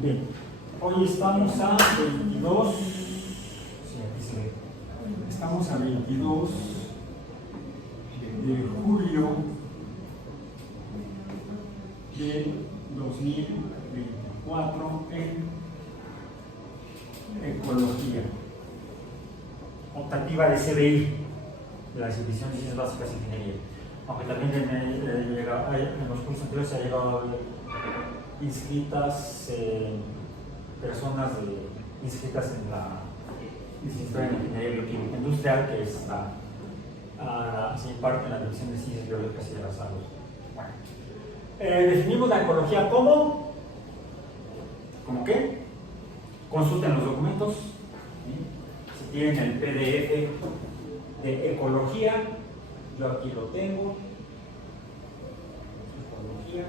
Bien, hoy estamos a 22, sí, aquí se ve. Estamos a 22 de julio de 2024 en Ecología, optativa de CBI, de la División de Ciencias Básicas de Ingeniería. Aunque también en los cursos anteriores se ha llegado a ver inscritas personas inscritas en la licenciatura en Ingeniería Bioquímica Industrial, que se imparte en la División de Ciencias Biológicas y de la Salud. Bueno, definimos la ecología como ¿qué? Consulten los documentos. ¿Sí? Si tienen el PDF de ecología, yo aquí lo tengo. Ecología.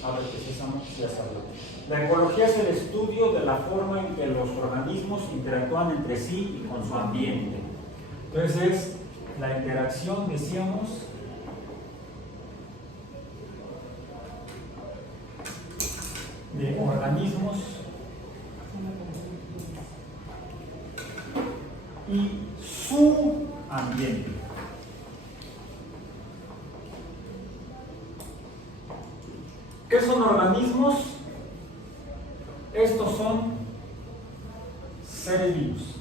A ver qué es eso, ya salió. La ecología es el estudio de la forma en que los organismos interactúan entre sí y con su ambiente. Entonces es la interacción, decíamos, de organismos y su ambiente. ¿Qué son organismos? Estos son seres vivos.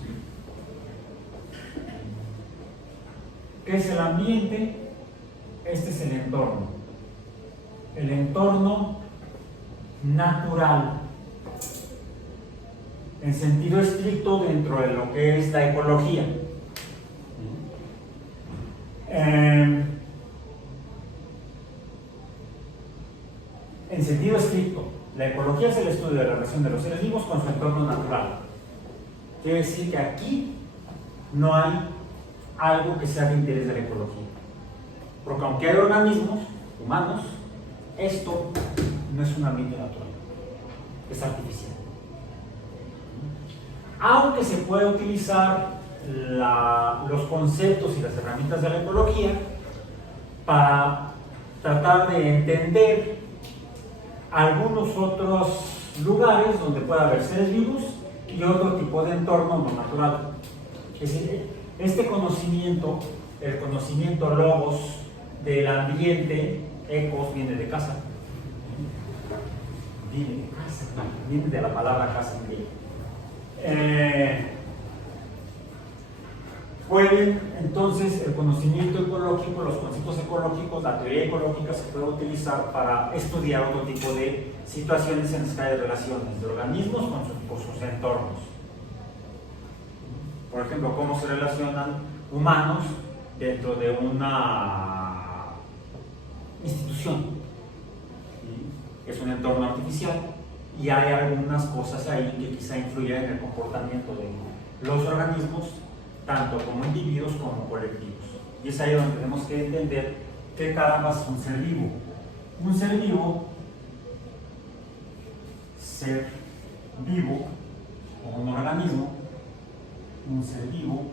¿Qué es el ambiente? Este es el entorno. El entorno natural, en sentido estricto dentro de lo que es la ecología. En sentido estricto, la ecología es el estudio de la relación de los seres vivos con su entorno natural. Quiere decir que aquí no hay algo que sea de interés de la ecología. Porque aunque hay organismos humanos, esto no es un ambiente natural, es artificial. Aunque se puede utilizar los conceptos y las herramientas de la ecología para tratar de entender algunos otros lugares donde pueda haber seres vivos y otro tipo de entorno no natural. Es decir, este conocimiento, el conocimiento logos del ambiente, ecos, viene de casa. Viene de la palabra casa en griego. Pueden, entonces, el conocimiento ecológico, los conceptos ecológicos, la teoría ecológica se puede utilizar para estudiar otro tipo de situaciones en escala de relaciones de organismos con sus entornos. Por ejemplo, cómo se relacionan humanos dentro de una institución. ¿Sí? Es un entorno artificial y hay algunas cosas ahí que quizá influyan en el comportamiento de los organismos, tanto como individuos como colectivos. Y es ahí donde tenemos que entender qué caramba es un ser vivo. Un ser vivo, o un organismo, un ser vivo,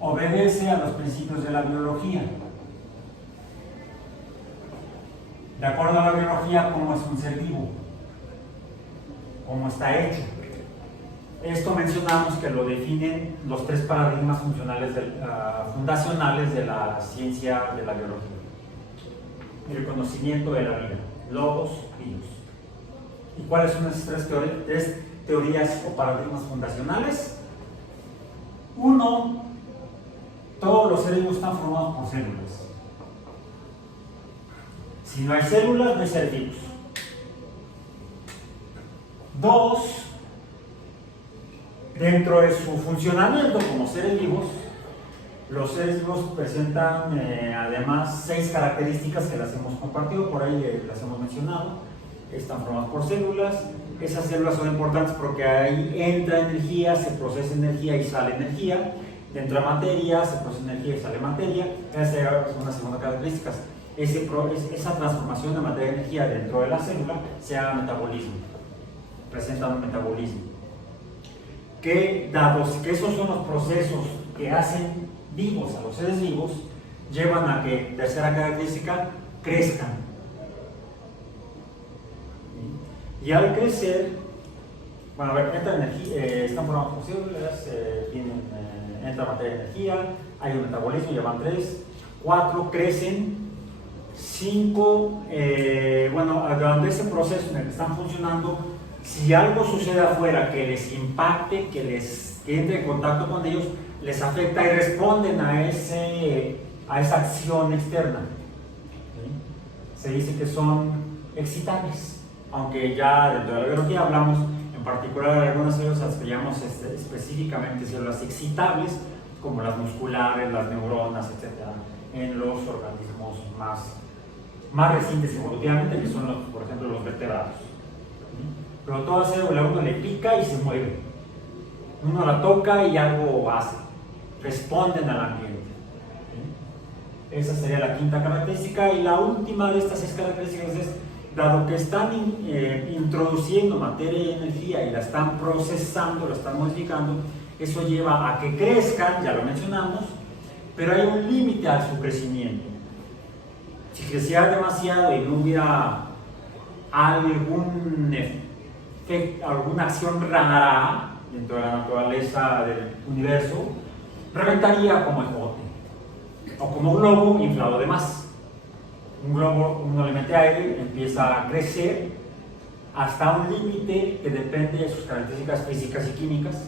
obedece a los principios de la biología. De acuerdo a la biología, ¿cómo es un ser vivo? ¿Cómo está hecho? Esto mencionamos que lo definen los tres paradigmas fundacionales de la ciencia de la biología. El conocimiento de la vida, logos, bios. ¿Y cuáles son esas tres teorías o paradigmas fundacionales? Uno, todos los seres vivos están formados por células. Si no hay células, no hay seres vivos. Dos, dentro de su funcionamiento como seres vivos, los seres vivos presentan además 6 características que las hemos compartido, por ahí las hemos mencionado. Están formados por células. Esas células son importantes porque ahí entra energía, se procesa energía y sale energía. Dentro de materia se procesa energía y sale materia. Esa es una segunda característica. Esa transformación de materia a energía dentro de la célula se llama metabolismo. Presenta un metabolismo. Que dados que esos son los procesos que hacen vivos a los seres vivos, llevan a que, tercera característica, crezcan. Y al crecer, bueno, a ver, entra energía, están formados por células, entra materia de energía, hay un metabolismo, ya van 3, 4, crecen, 5, bueno, durante ese proceso en el que están funcionando, si algo sucede afuera que les impacte, que entre en contacto con ellos, les afecta y responden a esa acción externa. ¿Sí? Se dice que son excitables, aunque ya dentro de la biología hablamos en particular de algunas células a las que llamamos específicamente células excitables, como las musculares, las neuronas, etc., en los organismos más recientes evolutivamente, que son, por ejemplo, los vertebrados. Pero toda célula uno le pica y se mueve. Uno la toca y algo hace. Responden al ambiente. Esa sería la quinta característica. Y la última de estas 6 características es, dado que están introduciendo materia y energía y la están procesando, la están modificando, eso lleva a que crezcan, ya lo mencionamos, pero hay un límite a su crecimiento. Si creciera demasiado y no hubiera alguna acción rara dentro de la naturaleza del universo, reventaría como ejote o como un globo inflado de más. Un globo, uno le mete aire, empieza a crecer hasta un límite que depende de sus características físicas y químicas.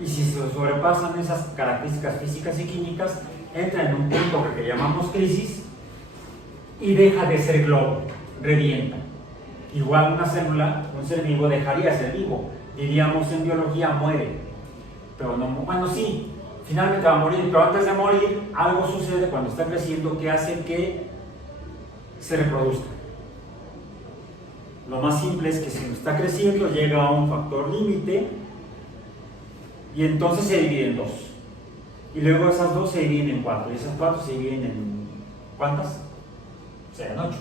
Y si se sobrepasan esas características físicas y químicas, entra en un punto que llamamos crisis y deja de ser globo, revienta. Igual una célula, un ser vivo dejaría de ser vivo, diríamos en biología muere, pero no, bueno sí, finalmente va a morir, pero antes de morir algo sucede cuando está creciendo que hace que se reproduzca. Lo más simple es que si está creciendo llega a un factor límite y entonces se divide en 2. Y luego esas 2 se dividen en 4, y esas 4 se dividen en ¿cuántas? O sea, en 8.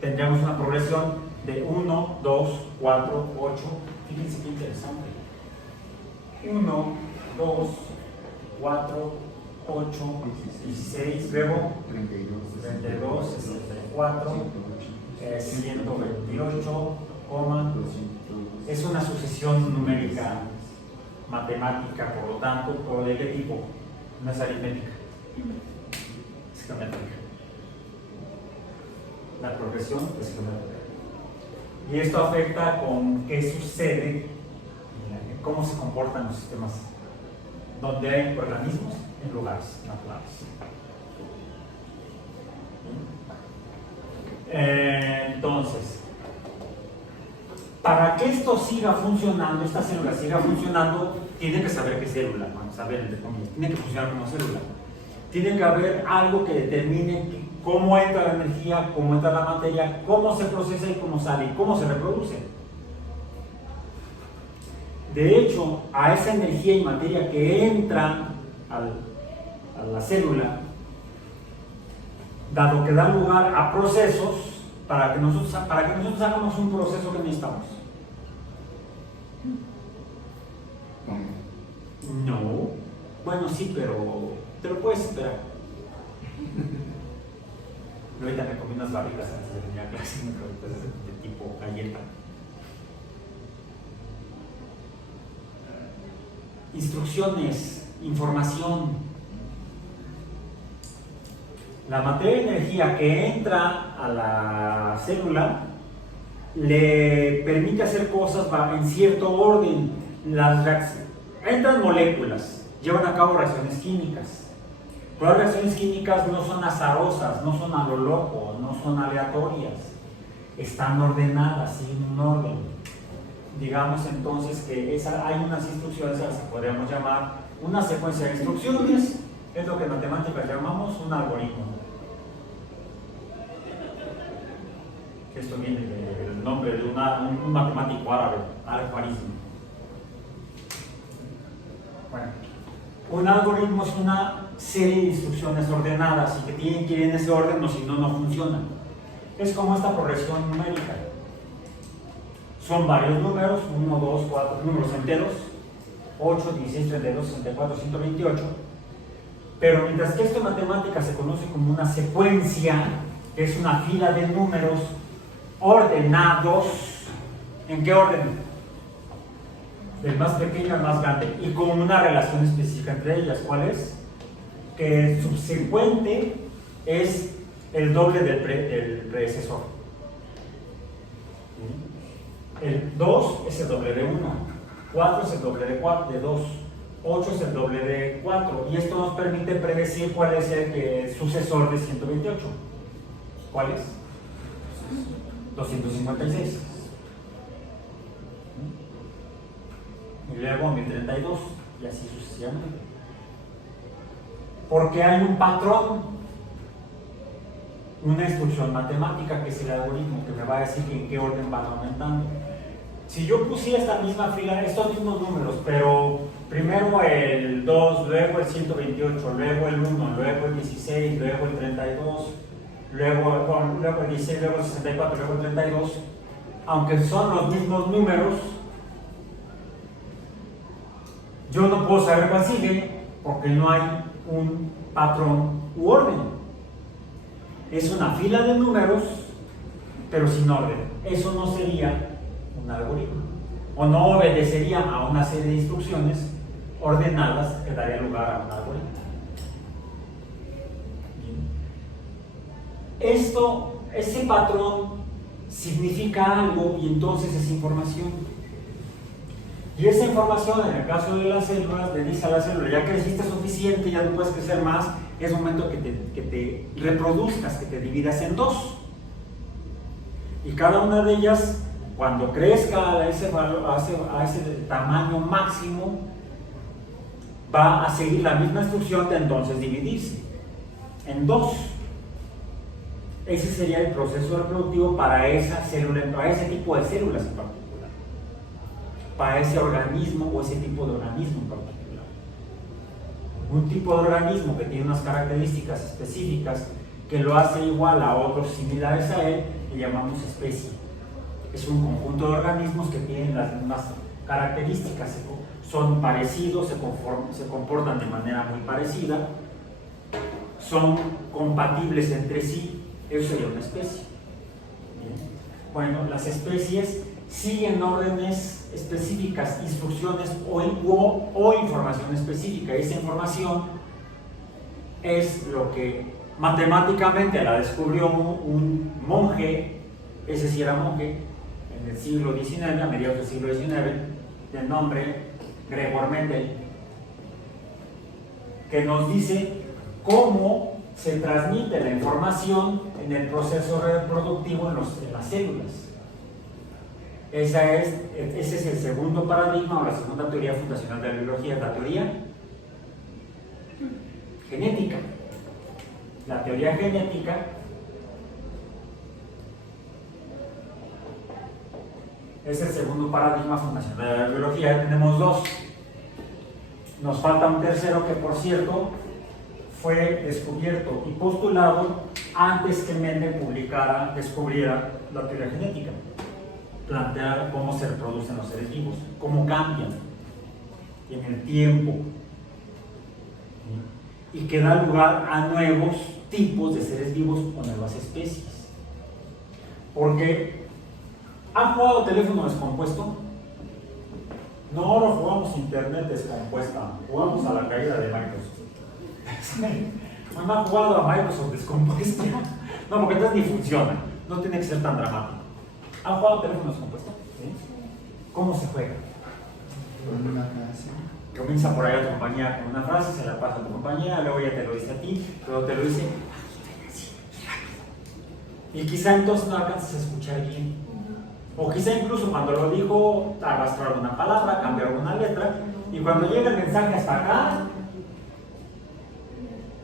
Tendríamos una progresión de 1, 2, 4, 8. Fíjense qué interesante. 1, 2, 4, 8, 16, luego 32, 64, 128, es una sucesión numérica matemática, por lo tanto, ¿o de qué tipo? No es aritmética, es geométrica. La progresión es geométrica. Y esto afecta con qué sucede, cómo se comportan los sistemas donde hay organismos en lugares naturales. Entonces, para que esto siga funcionando, esta célula siga funcionando, tiene que saber qué célula, vamos a ver entre comillas, tiene que funcionar como célula. Tiene que haber algo que determine cómo entra la energía, cómo entra la materia, cómo se procesa y cómo sale y cómo se reproduce. De hecho, a esa energía y materia que entran a la célula, dado que dan lugar a procesos, para que nosotros hagamos un proceso que necesitamos. No, bueno sí, pero te lo puedes esperar. Ahorita me comí unas barritas antes de venir a clase, de tipo galleta. Instrucciones, información. La materia y energía que entra a la célula le permite hacer cosas en cierto orden. Entran moléculas, llevan a cabo reacciones químicas. Pero las reacciones químicas no son azarosas, no son a lo loco, no son aleatorias. Están ordenadas, siguen un orden. Digamos entonces que hay unas instrucciones a las que podríamos llamar una secuencia de instrucciones, es lo que en matemáticas llamamos un algoritmo. Esto viene del nombre de un matemático árabe, Al-Khwarizmi. Bueno, un algoritmo es una serie de instrucciones ordenadas y que tienen que ir en ese orden o si no, no funcionan. Es como esta progresión numérica. Son varios números, 1, 2, 4, números enteros, 8, 16, 32, 64, 128. Pero mientras que esto en matemáticas se conoce como una secuencia, que es una fila de números ordenados. ¿En qué orden? Del más pequeño al más grande, y con una relación específica entre ellas. ¿Cuál es? Que el subsecuente es el doble del predecesor. El 2 es el doble de 1, 4 es el doble de 2, 8 es el doble de 4, y esto nos permite predecir cuál es el sucesor de 128. ¿Cuál es? 256. Y luego 1032, y así sucesivamente. Porque hay un patrón, una instrucción matemática que es el algoritmo, que me va a decir en qué orden van aumentando. Si yo pusiera esta misma fila, estos mismos números, pero primero el 2, luego el 128, luego el 1, luego el 16, luego el 32, luego el 16, luego el 64, luego el 32, aunque son los mismos números, yo no puedo saber cuál sigue porque no hay un patrón u orden. Es una fila de números, pero sin orden. Eso no sería un algoritmo, o no obedecería a una serie de instrucciones ordenadas que daría lugar a un algoritmo. Ese patrón significa algo, y entonces es información. Y esa información, en el caso de las células, le dice a la célula: ya creciste suficiente, ya no puedes crecer más, es momento que te reproduzcas, que te dividas en dos. Y cada una de ellas, cuando crezca a ese tamaño máximo, va a seguir la misma instrucción de entonces dividirse en dos. Ese sería el proceso reproductivo para esa célula, para ese tipo de células en particular, para ese organismo o ese tipo de organismo en particular. Un tipo de organismo que tiene unas características específicas que lo hace igual a otros similares a él, le llamamos especie. Es un conjunto de organismos que tienen las mismas características, son parecidos, se comportan de manera muy parecida, son compatibles entre sí. Eso sería una especie. Bien. Bueno, las especies siguen órdenes específicas, instrucciones o información específica. Y esa información es lo que matemáticamente la descubrió un monje, ese sí era monje, en el siglo XIX, a mediados del siglo XIX, de nombre Gregor Mendel, que nos dice cómo se transmite la información en el proceso reproductivo en las células. Ese es el segundo paradigma o la segunda teoría fundacional de la biología, la teoría genética. La teoría genética es el segundo paradigma fundacional de la biología. Ya tenemos dos. Nos falta un tercero que, por cierto, fue descubierto y postulado antes que Mendel descubriera la teoría genética. Plantear cómo se reproducen los seres vivos, cómo cambian en el tiempo, y que da lugar a nuevos tipos de seres vivos o nuevas especies. Porque ¿han jugado teléfono descompuesto? No, no jugamos internet descompuesta, jugamos a la caída de Microsoft. No han jugado a Microsoft descompuesta. No, porque entonces ni funciona, no tiene que ser tan dramático. ¿Han jugado teléfono descompuesto? ¿Sí? ¿Cómo se juega? Con una frase. Comienza por ahí a tu compañía con una frase, se la pasa a tu compañera, luego ella te lo dice a ti, luego te lo dice así, rápido. Y quizá entonces no alcanzas a escuchar bien. O quizá incluso cuando lo dijo, arrastró una palabra, cambió alguna letra, y cuando llega el mensaje hasta acá,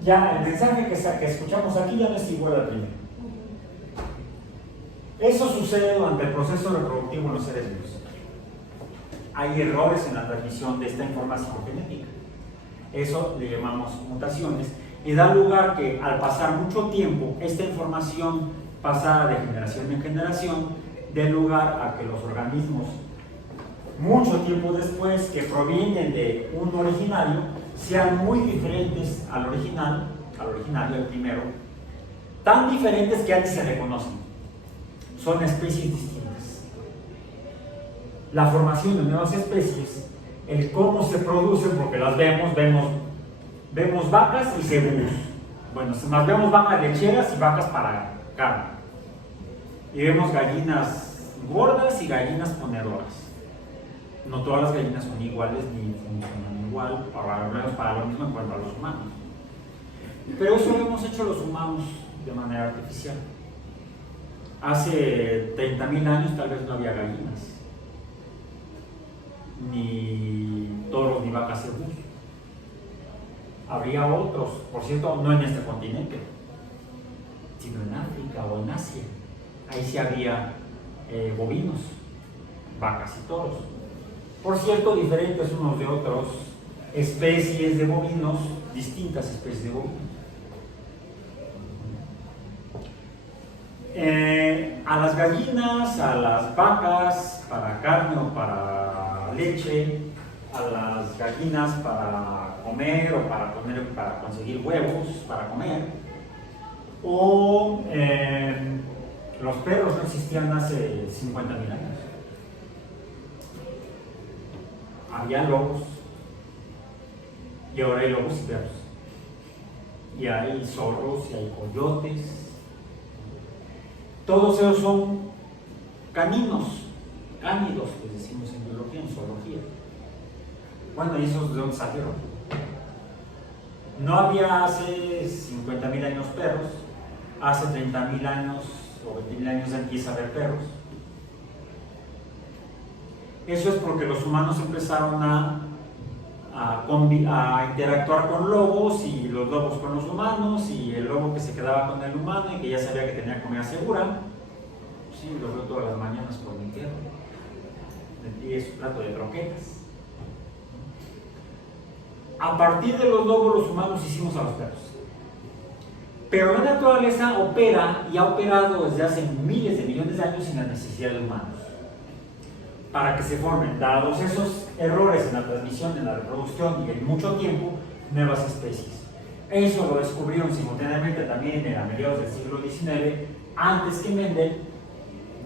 ya el mensaje que escuchamos aquí ya no es igual al primero. Eso sucede durante el proceso reproductivo en los seres vivos. Hay errores en la transmisión de esta información genética. Eso le llamamos mutaciones, y da lugar que al pasar mucho tiempo, esta información pasada de generación en generación, dé lugar a que los organismos, mucho tiempo después, que provienen de un originario, sean muy diferentes al originario, el primero, tan diferentes que antes se reconocen. son especies distintas. La formación de nuevas especies, el cómo se producen, porque las vemos vacas y cebús. Bueno, más vemos vacas lecheras y vacas para carne. Y vemos gallinas gordas y gallinas ponedoras. No todas las gallinas son iguales ni funcionan igual, para lo mismo en cuanto a los humanos. Pero eso lo hemos hecho los humanos de manera artificial. Hace 30.000 años tal vez no había gallinas, ni toros, ni vacas cebús. Habría otros, por cierto, no en este continente, sino en África o en Asia. Ahí sí había bovinos, vacas y toros. Por cierto, diferentes unos de otros, especies de bovinos, distintas especies de bovinos. A las gallinas, a las vacas para carne o para leche, a las gallinas para comer o para conseguir huevos para comer, o los perros no existían hace 50.000 años. Había lobos, y ahora hay lobos y perros, y hay zorros y hay coyotes. Todos ellos son cánidos, que decimos en biología, en zoología. Bueno, ¿y esos de dónde salieron? No había hace 50.000 años perros, hace 30.000 años o 20.000 años ya empieza a haber perros. Eso es porque los humanos empezaron a interactuar con lobos, y los lobos con los humanos, y el lobo que se quedaba con el humano y que ya sabía que tenía comida segura. Sí, lo veo todas las mañanas por mi tierra. Le pide su plato de croquetas. A partir de los lobos, los humanos hicimos a los perros. Pero la naturaleza opera y ha operado desde hace miles de millones de años sin la necesidad de humanos, para que se formen, dados esos errores en la transmisión, en la reproducción y en mucho tiempo, nuevas especies. Eso lo descubrieron simultáneamente también a mediados del siglo XIX, antes que Mendel,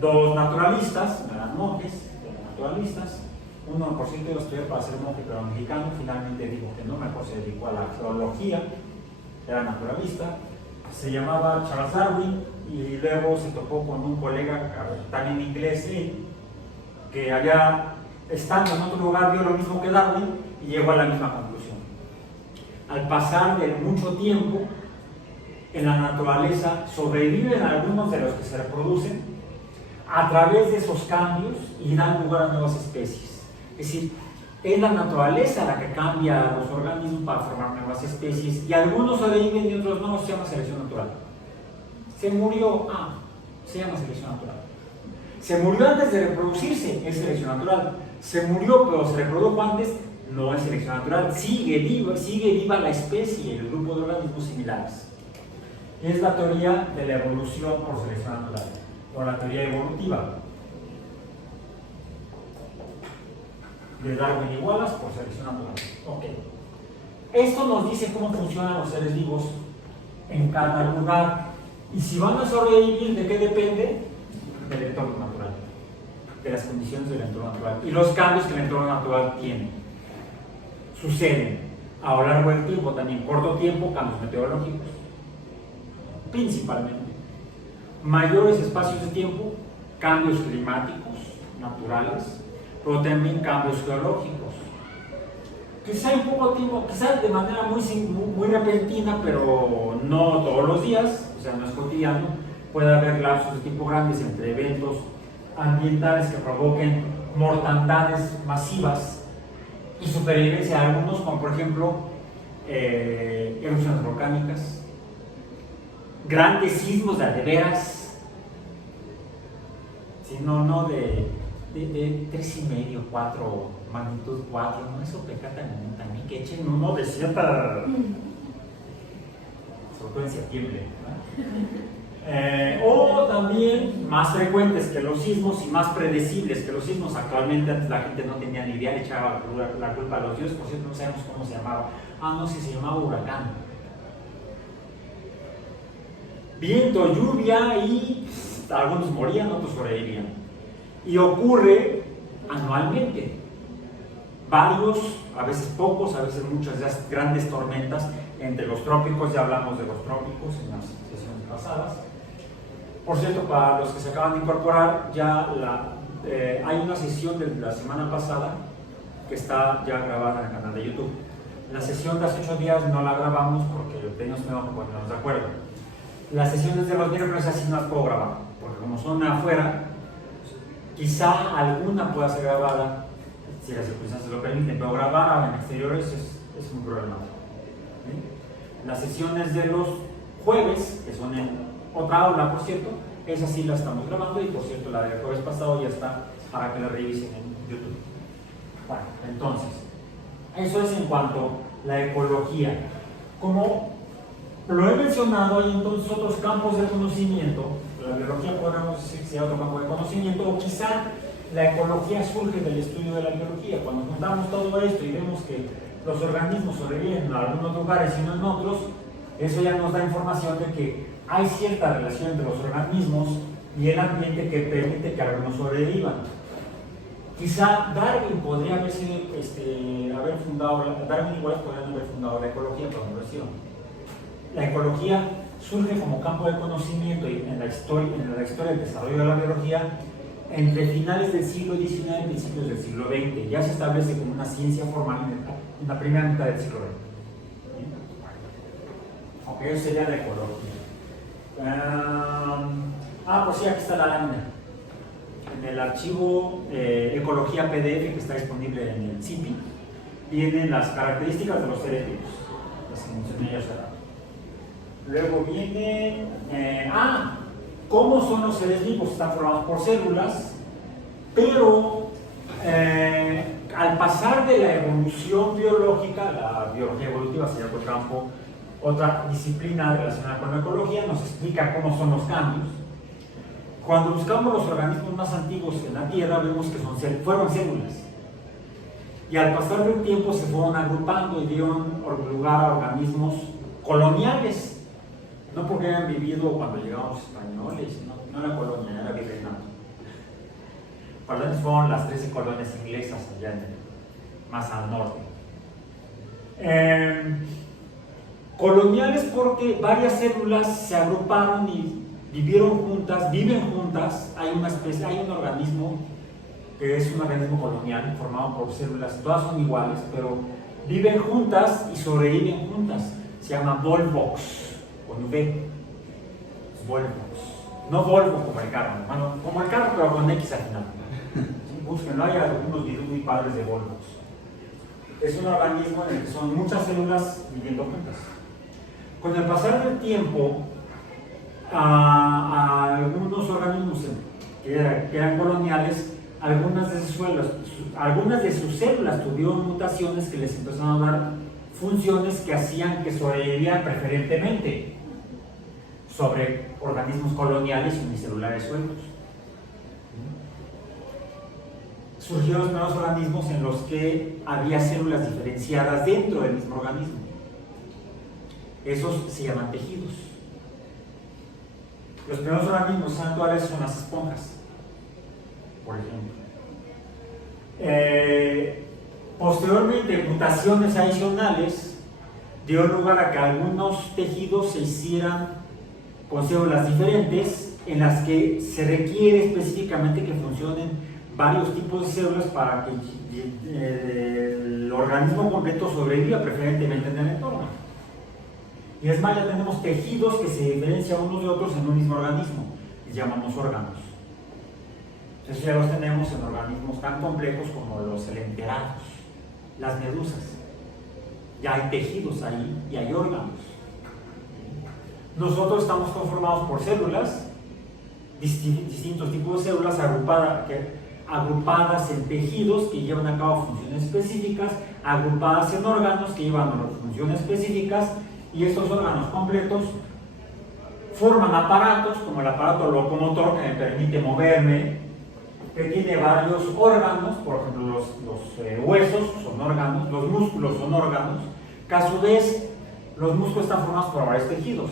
dos naturalistas, eran monjes, eran naturalistas. Uno, por cierto, iba a estudiar para ser monje, pero mexicano, finalmente dijo que no, mejor se dedicó a la geología, era naturalista, se llamaba Charles Darwin, y luego se topó con un colega también inglés, que allá, estando en otro lugar, vio lo mismo que Darwin y llegó a la misma conclusión. Al pasar de mucho tiempo en la naturaleza, sobreviven algunos de los que se reproducen a través de esos cambios y dan lugar a nuevas especies. Es decir, es la naturaleza la que cambia los organismos para formar nuevas especies, y algunos sobreviven y otros no. Se llama selección natural. Se murió, se llama selección natural. Se murió antes de reproducirse, es selección natural. Se murió pero se reprodujo antes, no es selección natural. Sigue viva la especie, el grupo de organismos similares. Es la teoría de la evolución por selección natural, o la teoría evolutiva de Darwin y Wallace por selección natural. Okay. Esto nos dice cómo funcionan los seres vivos en cada lugar, y si van a sobrevivir, ¿de qué depende? Del entorno natural, de las condiciones del entorno natural y los cambios que el entorno natural tiene. Suceden a lo largo del tiempo, también corto tiempo, cambios meteorológicos, principalmente. Mayores espacios de tiempo, cambios climáticos naturales, pero también cambios geológicos. Quizá en poco tiempo, quizá de manera muy repentina, pero no todos los días, o sea, no es cotidiano. Puede haber lapsos de tiempo grandes entre eventos ambientales que provoquen mortandades masivas y supervivencia a algunos, como por ejemplo erupciones volcánicas, grandes sismos de veras, si no de 3,5, 4, magnitud 4, no, eso peca también que echen uno de cierta, sobre todo en septiembre, o también más frecuentes que los sismos y más predecibles que los sismos. Actualmente antes la gente no tenía ni idea, le echaba la culpa a los dioses. Por cierto, no sabemos cómo se llamaba. No sé, se llamaba huracán. Viento, lluvia y algunos morían, otros sobrevivían. Y ocurre anualmente. Varios, a veces pocos, a veces muchas grandes tormentas entre los trópicos. Ya hablamos de los trópicos en las sesiones pasadas. Por cierto, para los que se acaban de incorporar, ya hay una sesión de la semana pasada que está ya grabada en el canal de YouTube. La sesión de hace 8 días no la grabamos porque teníamos que ponernos de acuerdo. Las sesiones de los miércoles así no las puedo grabar, porque como son afuera, quizá alguna pueda ser grabada, si las circunstancias lo permiten, pero grabar en exteriores es un problema. ¿Sí? Las sesiones de los jueves, que son en otra aula, por cierto, esas sí las estamos grabando, y por cierto la del jueves pasado ya está para que la revisen en YouTube. Bueno, entonces, eso es en cuanto a la ecología. Como lo he mencionado, hay entonces otros campos de conocimiento. La biología podríamos decir que sea otro campo de conocimiento, o quizá la ecología surge del estudio de la biología. Cuando juntamos todo esto y vemos que los organismos sobreviven en algunos lugares y no en otros, eso ya nos da información de que hay cierta relación entre los organismos y el ambiente que permite que algunos sobrevivan. Quizá Darwin podría haber sido, Darwin y Wallace podrían haber fundado la ecología por inversión. La ecología surge como campo de conocimiento y en la historia del desarrollo de la biología entre finales del siglo XIX y principios del siglo XX. Ya se establece como una ciencia formal en la primera mitad del siglo XX. Ok, eso sería la ecología. Pues sí, aquí está la lámina. En el archivo Ecología PDF que está disponible en el CIPI, vienen las características de los seres vivos, las que mencioné ya hace rato. Luego viene, ¿cómo son los seres vivos? Están formados por células, pero al pasar de la evolución biológica, la biología evolutiva sería otro campo, otra disciplina relacionada con la ecología, nos explica cómo son los cambios. Cuando buscamos los organismos más antiguos en la Tierra, vemos que fueron células. Y al pasar del tiempo se fueron agrupando y dieron lugar a organismos coloniales. No porque hayan vivido cuando llegaban los españoles, no era colonia, era virreinato. Colonias fueron las 13 colonias inglesas allá más al norte. Coloniales porque varias células se agruparon y viven juntas. Hay un organismo que es un organismo colonial formado por células, todas son iguales, pero viven juntas y sobreviven juntas. Se llama Volvox, con V. Volvox. No Volvo como el carro, bueno, como el carro, pero con X al final. ¿Sí? Búsquenlo, hay algunos videos muy padres de Volvox. Es un organismo en el que son muchas células viviendo juntas. Con el pasar del tiempo, a algunos organismos que eran coloniales, algunas de sus células tuvieron mutaciones que les empezaron a dar funciones que hacían que sobrevivieran preferentemente sobre organismos coloniales y unicelulares sueltos. Surgieron los primeros organismos en los que había células diferenciadas dentro del mismo organismo. Esos se llaman tejidos. Los primeros organismos actuales son las esponjas, por ejemplo. Posteriormente, mutaciones adicionales dio lugar a que algunos tejidos se hicieran con células diferentes, en las que se requiere específicamente que funcionen varios tipos de células para que el organismo completo sobreviva preferentemente en el entorno. Y es más, ya tenemos tejidos que se diferencian unos de otros en un mismo organismo, les llamamos órganos. Eso ya los tenemos en organismos tan complejos como los elenterados, las medusas. Ya hay tejidos ahí y hay órganos. Nosotros estamos conformados por células, distintos tipos de células agrupadas en tejidos que llevan a cabo funciones específicas, agrupadas en órganos que llevan a funciones específicas, y estos órganos completos forman aparatos, como el aparato locomotor que me permite moverme, que tiene varios órganos, por ejemplo los huesos son órganos, los músculos son órganos, que a su vez los músculos están formados por varios tejidos.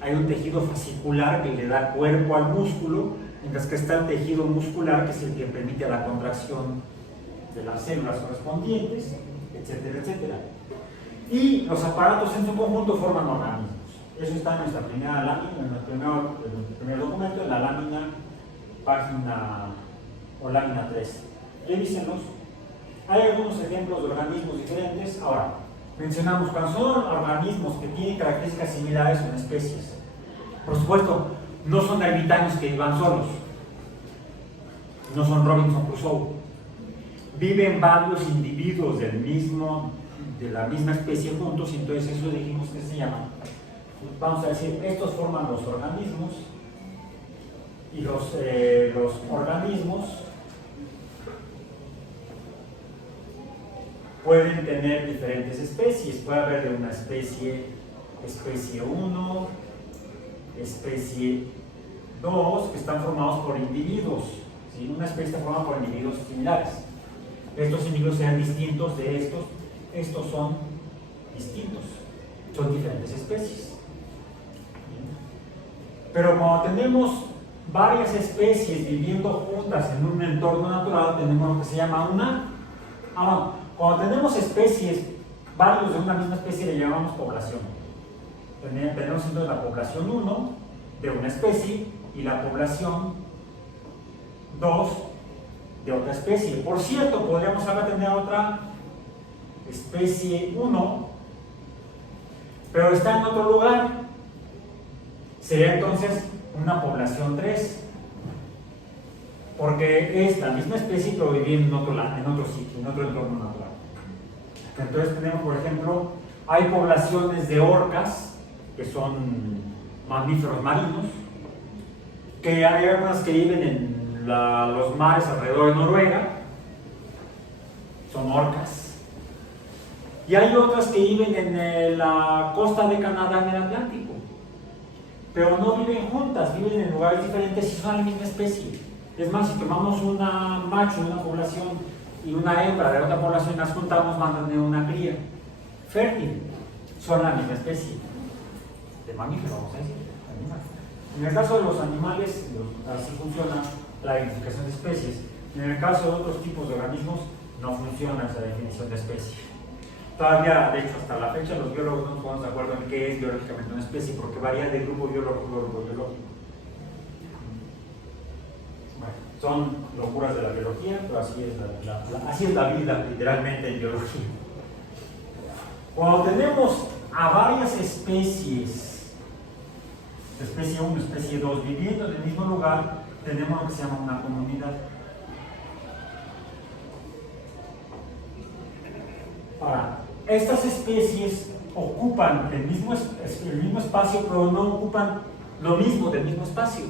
hay un tejido fascicular que le da cuerpo al músculo, mientras que está el tejido muscular, que es el que permite la contracción de las células correspondientes, etcétera, etcétera. Y los aparatos en su conjunto forman organismos. Eso está en nuestra primera lámina, en el primer documento, en la lámina, página o lámina 3. Revísenlos. Hay algunos ejemplos de organismos diferentes. Ahora, mencionamos cuando son organismos que tienen características similares, son especies. Por supuesto, no son ermitaños que vivan solos. No son Robinson Crusoe. Viven varios individuos de la misma especie juntos, y entonces eso dijimos que se llama. Vamos a decir, estos forman los organismos, y los organismos pueden tener diferentes especies. Puede haber de una especie 1, especie 2, que están formados por individuos. ¿Sí? Una especie está formada por individuos similares. Estos individuos sean distintos de estos son distintos, son diferentes especies. Pero cuando tenemos varias especies viviendo juntas en un entorno natural, tenemos lo que se llama cuando tenemos especies, varios de una misma especie, le llamamos población. Tenemos entonces la población 1 de una especie y la población 2 de otra especie. Por cierto, podríamos ahora tener otra especie 1, pero está en otro lugar. Sería entonces una población 3, porque es la misma especie pero vivir en otro sitio, en otro entorno natural. Entonces tenemos, por ejemplo, hay poblaciones de orcas, que son mamíferos marinos, que hay algunas que viven en los mares alrededor de Noruega, son orcas, y hay otras que viven en la costa de Canadá, en el Atlántico, pero no viven juntas, viven en lugares diferentes y son la misma especie. Es más, si tomamos una macho de una población y una hembra de otra población y las juntamos, van a tener una cría fértil. Son la misma especie de mamífero, vamos a decir, animal. En el caso de los animales, así funciona la identificación de especies. En el caso de otros tipos de organismos, no funciona esa definición de especie. Todavía, de hecho, hasta la fecha, los biólogos no nos ponemos de acuerdo en qué es biológicamente una especie, porque varía de grupo biológico a grupo biológico. Bueno, son locuras de la biología, pero así es la vida, literalmente, en biología. Cuando tenemos a varias especies, especie 1, especie 2, viviendo en el mismo lugar, tenemos lo que se llama una comunidad. Ahora, estas especies ocupan el mismo espacio, pero no ocupan lo mismo del mismo espacio.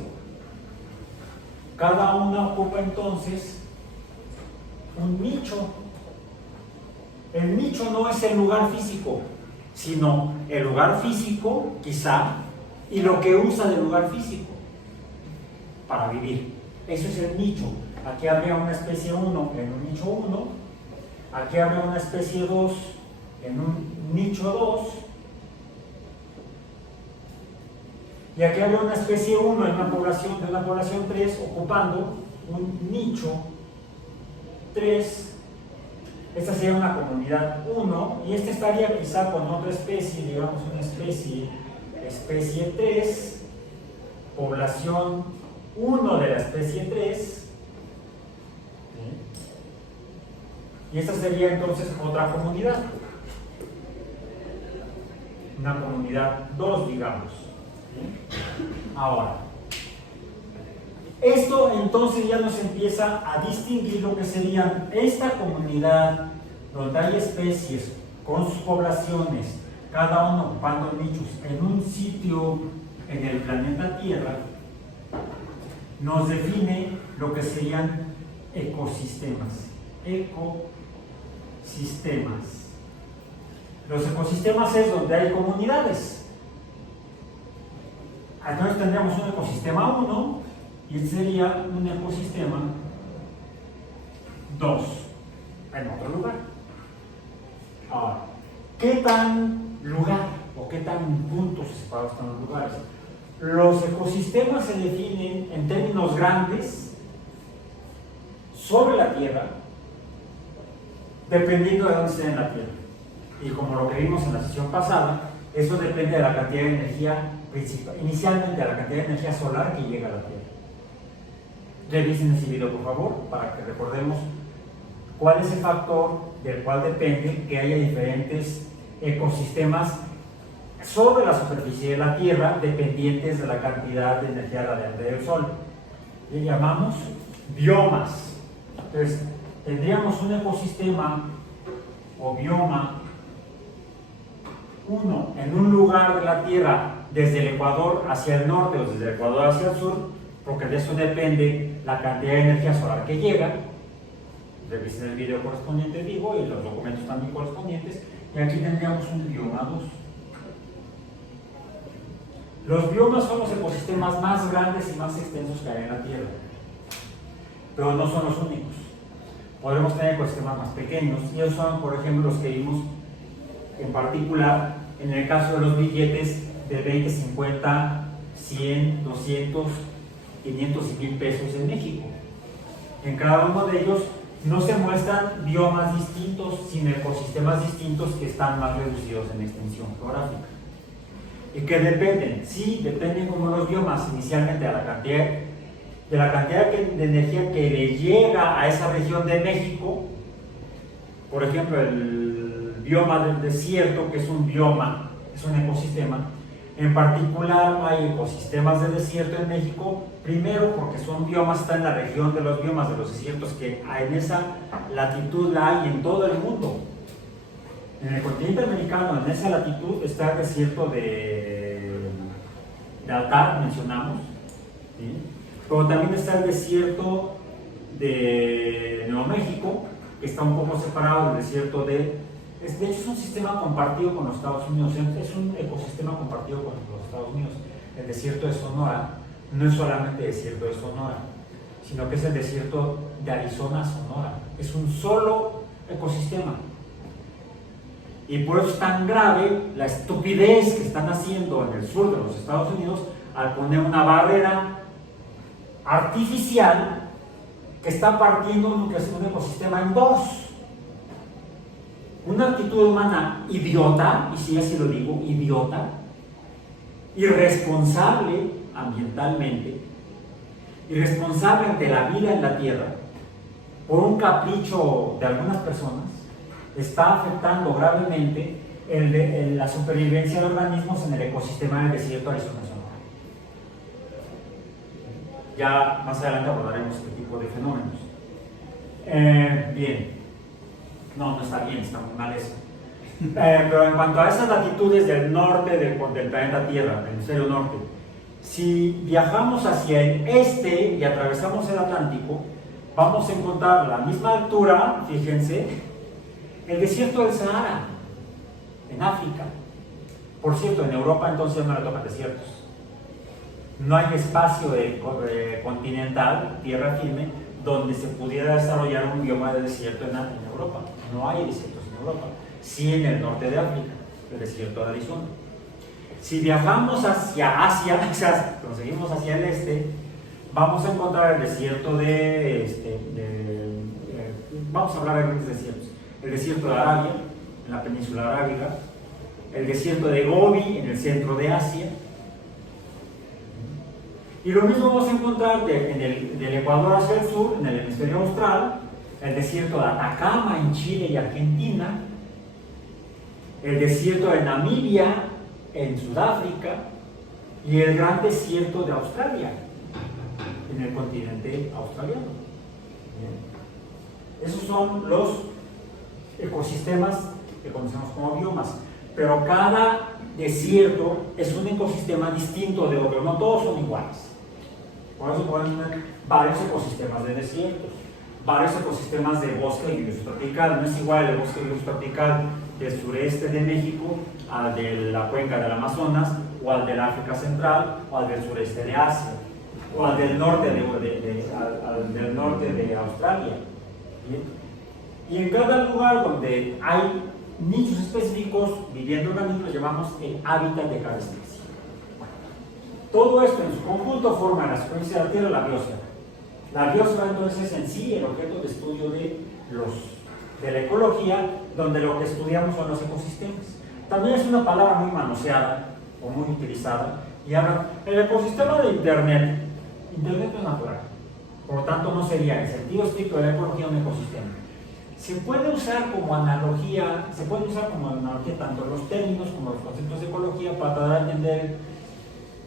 Cada una ocupa entonces un nicho. El nicho no es el lugar físico, sino el lugar físico, quizá, y lo que usa del lugar físico para vivir. Eso es el nicho. Aquí habría una especie 1 en un nicho 1, aquí habría una especie 2 en un nicho 2, y aquí habría una especie 1 en una población 3 ocupando un nicho 3. Esta sería una comunidad 1, y esta estaría quizá con otra especie, digamos una especie 3, población 1 de la especie 3, y esta sería entonces otra comunidad, una comunidad 2, digamos. Ahora, esto entonces ya nos empieza a distinguir lo que serían esta comunidad donde hay especies con sus poblaciones, cada uno ocupando nichos en un sitio en el planeta Tierra. Nos define lo que serían ecosistemas. Los ecosistemas es donde hay comunidades. Entonces tendríamos un ecosistema 1 y sería un ecosistema 2 en otro lugar. Ahora, ¿qué tan lugar o qué tan puntos separados están los lugares? Los ecosistemas se definen en términos grandes sobre la Tierra, dependiendo de dónde esté en la Tierra. Y como lo que vimos en la sesión pasada, eso depende de la cantidad de energía principal, inicialmente de la cantidad de energía solar que llega a la Tierra. Revisen ese video, por favor, para que recordemos cuál es el factor del cual depende que haya diferentes ecosistemas sobre la superficie de la Tierra dependientes de la cantidad de energía radiante del Sol. Le llamamos biomas. Entonces, tendríamos un ecosistema o bioma, uno en un lugar de la Tierra desde el Ecuador hacia el norte o desde el Ecuador hacia el sur, porque de eso depende la cantidad de energía solar que llega. Revisen el video correspondiente, digo, y los documentos también correspondientes, y aquí tendríamos un bioma 2. Los biomas son los ecosistemas más grandes y más extensos que hay en la Tierra, pero no son los únicos. Podremos tener ecosistemas más pequeños, y esos son, por ejemplo, los que vimos en particular en el caso de los billetes de 20, 50, 100, 200, 500 y 1000 pesos en México. En cada uno de ellos no se muestran biomas distintos, sino ecosistemas distintos que están más reducidos en extensión geográfica. ¿Y que dependen? Sí, dependen como los biomas inicialmente de la cantidad de energía que le llega a esa región de México. Por ejemplo, el bioma del desierto, que es un bioma, es un ecosistema. En particular hay ecosistemas de desierto en México, primero porque son biomas, está en la región de los biomas de los desiertos, que en esa latitud la hay en todo el mundo. En el continente americano, en esa latitud, está el desierto de Altar, mencionamos, ¿sí? Pero también está el desierto de Nuevo México, que está un poco separado del desierto de hecho es un sistema compartido con los Estados Unidos, es un ecosistema compartido con los Estados Unidos. El desierto de Sonora no es solamente el desierto de Sonora, sino que es el desierto de Arizona a Sonora. Es un solo ecosistema. Y por eso es tan grave la estupidez que están haciendo en el sur de los Estados Unidos al poner una barrera artificial que está partiendo un ecosistema en dos. Una actitud humana idiota, y si así lo digo, idiota, irresponsable ambientalmente, irresponsable ante la vida en la Tierra, por un capricho de algunas personas, está afectando gravemente la supervivencia de organismos en el ecosistema del desierto arizona. Ya más adelante abordaremos este tipo de fenómenos. Bien. No está bien, está muy mal eso. Pero en cuanto a esas latitudes del norte del planeta Tierra, del hemisferio norte, si viajamos hacia el este y atravesamos el Atlántico, vamos a encontrar la misma altura, fíjense, el desierto del Sahara, en África. Por cierto, en Europa entonces no le tocan desiertos. No hay espacio continental, tierra firme, donde se pudiera desarrollar un bioma de desierto en Europa. No hay desiertos en Europa. Sí en el norte de África, el desierto de Arizona. Si viajamos hacia Asia, o sea, conseguimos hacia el este, vamos a encontrar el desierto vamos a hablar de grandes desiertos. El desierto de Arabia, en la península arábiga, el desierto de Gobi, en el centro de Asia. Y lo mismo vamos a encontrar del Ecuador hacia el sur, en el hemisferio austral, el desierto de Atacama en Chile y Argentina, el desierto de Namibia en Sudáfrica y el gran desierto de Australia en el continente australiano. Esos son los ecosistemas que conocemos como biomas, pero cada desierto es un ecosistema distinto de otro, no todos son iguales. Por eso pueden tener varios ecosistemas de desiertos, varios ecosistemas de bosque lluvioso tropical. No es igual el bosque lluvioso tropical del sureste de México al de la cuenca del Amazonas, o al del África Central, o al del sureste de Asia, o al del norte del norte de Australia. ¿Bien? Y en cada lugar donde hay nichos específicos viviendo organismos, llamamos el hábitat de cada especie. Todo esto en su conjunto forma la superficie de la Tierra, la biosfera. La biosfera entonces es en sí el objeto de estudio de la ecología, donde lo que estudiamos son los ecosistemas. También es una palabra muy manoseada o muy utilizada y habla, el ecosistema de Internet es natural, por lo tanto no sería en sentido estricto de la ecología un ecosistema. Se puede usar como analogía, tanto los términos como los conceptos de ecología para dar a entender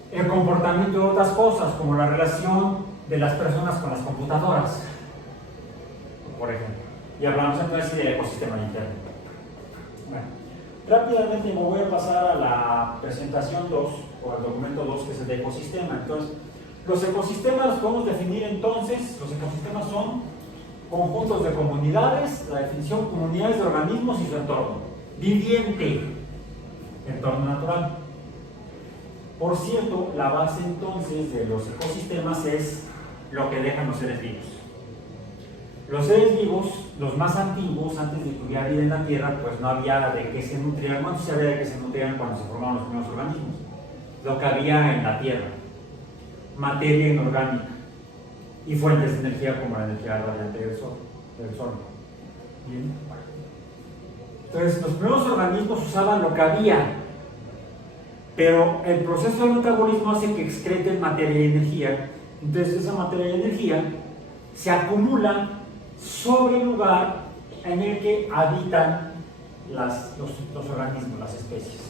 el comportamiento de otras cosas, como la relación de las personas con las computadoras, por ejemplo. Y hablamos entonces del ecosistema de Internet. Bueno, rápidamente me voy a pasar a la presentación 2, o al documento 2, que es el de ecosistema. Entonces, los ecosistemas los podemos definir entonces, los ecosistemas son conjuntos de comunidades, la definición, comunidades de organismos y su entorno. Viviente, entorno natural. Por cierto, la base entonces de los ecosistemas es lo que dejan los seres vivos. Los seres vivos, los más antiguos, antes de que hubiera vida en la Tierra, pues no había de qué se nutrían. ¿Cuánto se sabía de qué se nutrían cuando se formaron los primeros organismos? Lo que había en la Tierra, materia inorgánica y fuentes de energía como la energía radiante del sol. Bien. Entonces, los primeros organismos usaban lo que había, pero el proceso del metabolismo hace que excreten materia y energía. Entonces, esa materia y energía se acumula sobre el lugar en el que habitan los organismos, las especies,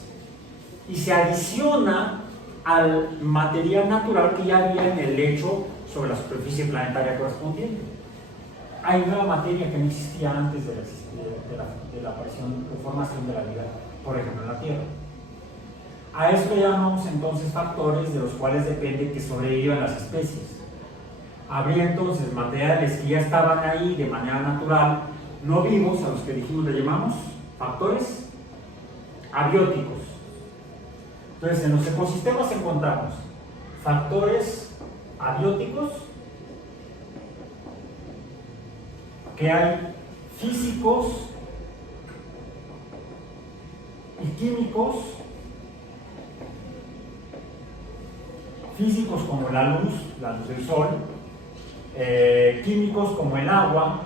y se adiciona al material natural que ya había en el lecho sobre la superficie planetaria correspondiente. Hay nueva materia que no existía antes de la aparición o formación de la vida, por ejemplo en la Tierra. A eso le llamamos entonces factores de los cuales depende que sobrevivan las especies. Habría entonces materiales que ya estaban ahí de manera natural, no vivos, a los que dijimos le llamamos factores abióticos. Entonces, en los ecosistemas encontramos factores abióticos, que hay físicos y químicos. Físicos como la luz del sol, químicos como el agua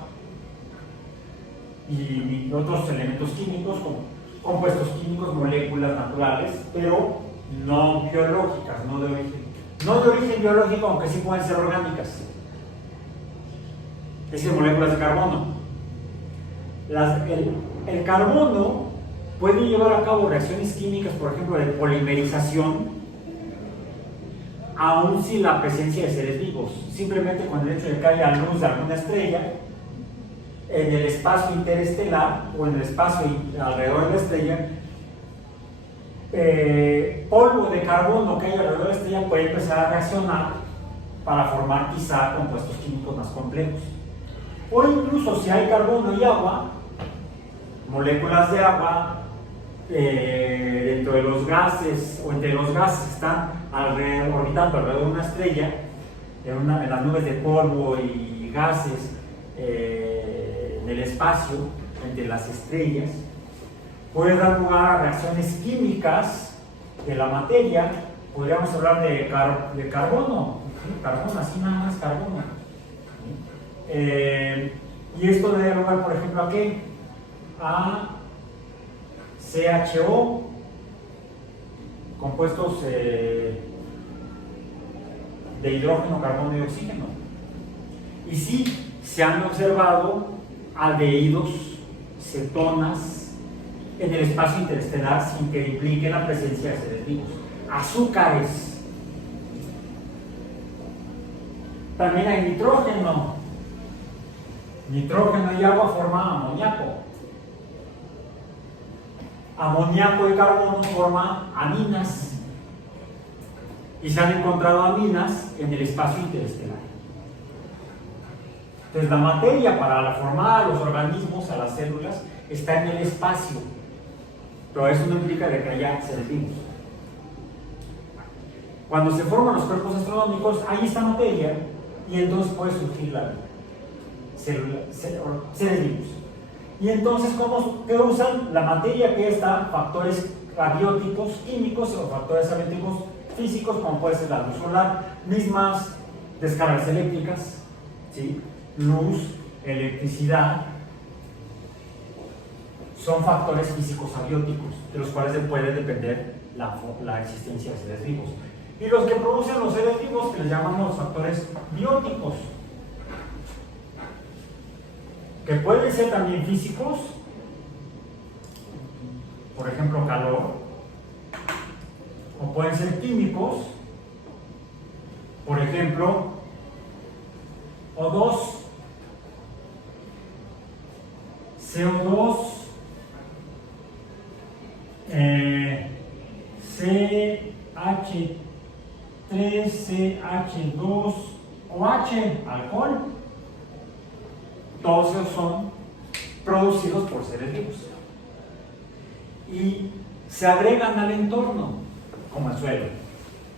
y otros elementos químicos como compuestos químicos, moléculas naturales, pero no biológicas, no de origen biológico, aunque sí pueden ser orgánicas. Es decir, moléculas de carbono. El carbono puede llevar a cabo reacciones químicas, por ejemplo, de polimerización, aún sin la presencia de seres vivos, simplemente con el hecho de que haya luz de alguna estrella en el espacio interestelar o en el espacio alrededor de la estrella, polvo de carbono que hay alrededor de la estrella puede empezar a reaccionar para formar quizá compuestos químicos más complejos. O incluso si hay carbono y agua, moléculas de agua dentro de los gases o entre los gases que están orbitando alrededor de una estrella, en las nubes de polvo y gases en el espacio entre las estrellas, puede dar lugar a reacciones químicas de la materia. Podríamos hablar de carbono, así nada más carbono. Y esto daría lugar, por ejemplo, ¿a qué? A CHO, compuestos de hidrógeno, carbono y oxígeno. Y sí, se han observado aldehídos, cetonas en el espacio interestelar sin que implique la presencia de seres vivos. Azúcares. También hay nitrógeno. Nitrógeno y agua forman amoníaco. Amoníaco y carbono forman aminas. Y se han encontrado aminas en el espacio interestelar. Entonces, la materia para formar a los organismos, a las células, está en el espacio. Pero eso no implica que haya seres vivos. Cuando se forman los cuerpos astronómicos, hay esta materia y entonces puede surgir la vida. Seres vivos. Y entonces, ¿qué usan? La materia que está, factores abióticos químicos o factores abióticos físicos, como puede ser la luz solar, mismas descargas eléctricas, ¿sí? Luz, electricidad, son factores físicos abióticos, de los cuales puede depender la existencia de seres vivos. Y los que producen los seres vivos, que les llamamos factores bióticos, que pueden ser también físicos, por ejemplo calor, o pueden ser químicos, por ejemplo O2, CO2, CH3, CH2OH, alcohol. Todos esos son producidos por seres vivos y se agregan al entorno, como el suelo.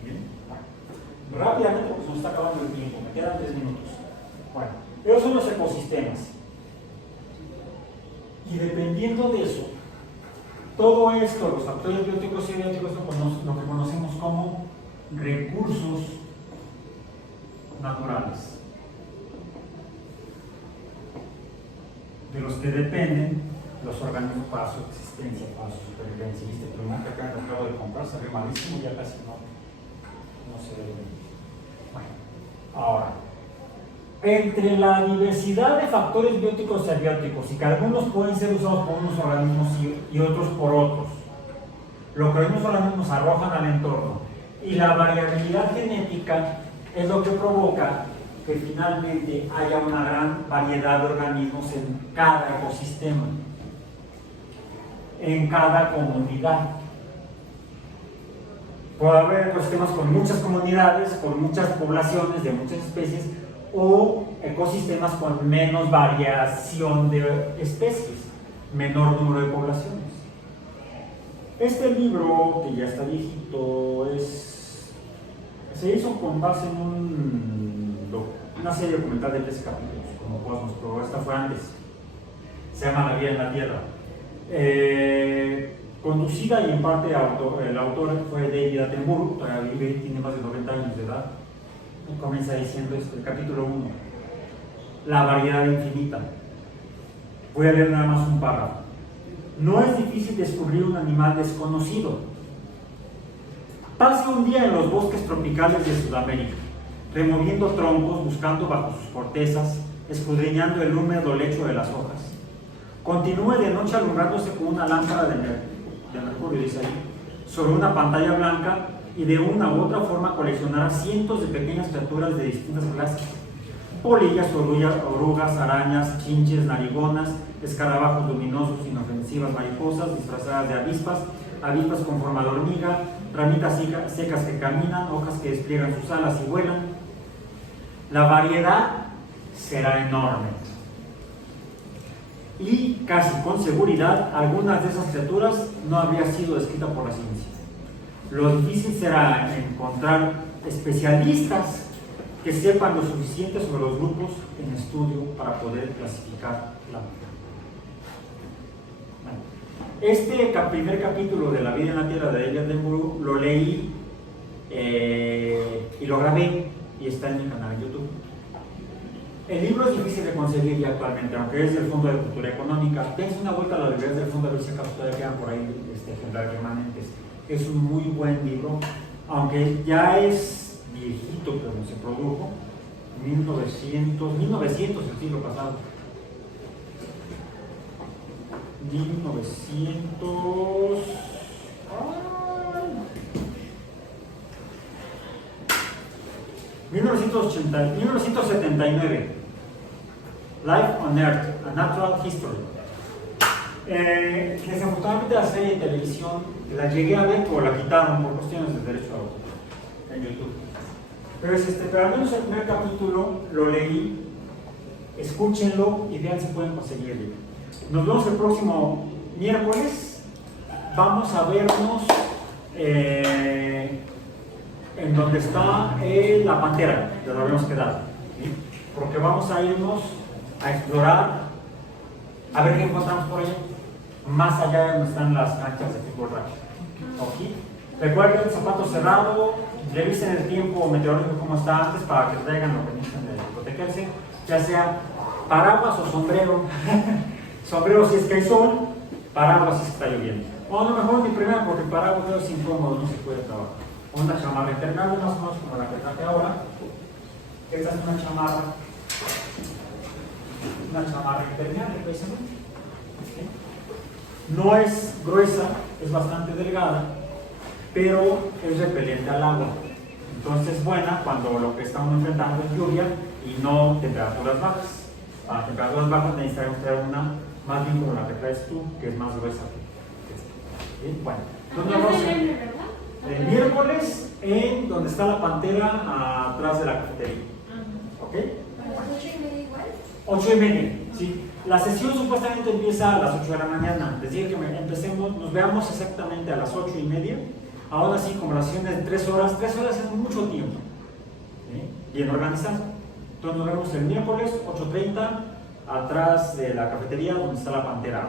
¿Bien? Bueno, rápidamente, porque se nos está acabando el tiempo, me quedan 3 minutos. Bueno, esos son los ecosistemas. Y dependiendo de eso, todo esto, los factores bióticos y abióticos, lo que conocemos como recursos naturales, de los que dependen los organismos para su existencia, para su supervivencia. Este plumón que acá acabo de comprar se ve malísimo, ya casi no se ve. Bueno, ahora, entre la diversidad de factores bióticos y abióticos, y que algunos pueden ser usados por unos organismos y otros por otros, lo que unos organismos arrojan al entorno, y la variabilidad genética es lo que provoca que finalmente haya una gran variedad de organismos en cada ecosistema, en cada comunidad. Puede haber ecosistemas con muchas comunidades, con muchas poblaciones de muchas especies, o ecosistemas con menos variación de especies, menor número de poblaciones. Este libro, que ya está viejito, se hizo con base en una serie documental de 3 capítulos, como Cosmos, pero esta fue antes. Se llama La vida en la Tierra. Conducida y en parte el autor fue David Attenborough, todavía vive, tiene más de 90 años de edad. Y comienza diciendo esto, el capítulo 1, la variedad infinita. Voy a leer nada más un párrafo. No es difícil descubrir un animal desconocido. Pase un día en los bosques tropicales de Sudamérica, removiendo troncos, buscando bajo sus cortezas, escudriñando el húmedo lecho de las hojas. Continúe de noche alumbrándose con una lámpara de mercurio, dice ahí, sobre una pantalla blanca, y de una u otra forma coleccionará cientos de pequeñas criaturas de distintas clases: polillas, orugas, arañas, chinches, narigonas, escarabajos luminosos, inofensivas mariposas disfrazadas de avispas, avispas con forma de hormiga, ramitas secas que caminan, hojas que despliegan sus alas y vuelan. La variedad será enorme. Y casi con seguridad, algunas de esas criaturas no habrían sido descritas por la ciencia. Lo difícil será encontrar especialistas que sepan lo suficiente sobre los grupos en estudio para poder clasificar la vida. Bueno, este primer capítulo de La vida en la Tierra de David Attenborough lo leí y lo grabé y está en mi canal de YouTube. El libro es difícil de conseguir ya actualmente, aunque es del Fondo de Cultura Económica. Dense una vuelta a las librerías del Fondo a ver si acaso todavía quedan por ahí ejemplares remanentes. Es un muy buen libro, aunque ya es viejito, pero se produjo 1900 el siglo pasado. 1979, Life on Earth, A Natural History. Desafortunadamente la serie de televisión la llegué a ver, pero la quitaron por cuestiones de derecho a autor en YouTube. Pero al menos el primer capítulo lo leí, escúchenlo y vean si pueden conseguirlo. Nos vemos el próximo miércoles. Vamos a vernos en donde está la pantera, de donde habíamos quedado, ¿sí? Porque vamos a irnos a explorar, a ver qué encontramos por allá, más allá de donde están las canchas de fútbol rápido. ¿Ok? Recuerden, zapato cerrado, revisen el tiempo meteorológico como está antes para que traigan lo que necesitan de protegerse, ya sea paraguas o sombrero. Sombrero si es que hay sol, paraguas si es que está lloviendo. O a lo mejor ni primero porque el paraguas es incómodo, no se puede trabajar. Una chamarra impermeable, más o menos como la que traje ahora. Esta es una chamarra impermeable, precisamente. ¿Sí? No es gruesa, es bastante delgada, pero es repelente al agua. Entonces es buena cuando lo que estamos enfrentando es lluvia y no temperaturas bajas. Para temperaturas bajas necesitamos traer una más bien como la que traes tú, que es más gruesa que esta. ¿Sí? Bueno, entonces vamos el miércoles en donde está la pantera atrás de la cafetería. ¿Ok? ¿A las 8:30 igual? 8:30, sí. La sesión supuestamente empieza a las 8 de la mañana. Les dije que empecemos, nos veamos exactamente a las 8:30. Ahora sí, como la sesión de 3 horas, 3 horas es mucho tiempo. ¿Sí? Bien organizado. Entonces nos vemos el miércoles, 8:30, atrás de la cafetería donde está la pantera.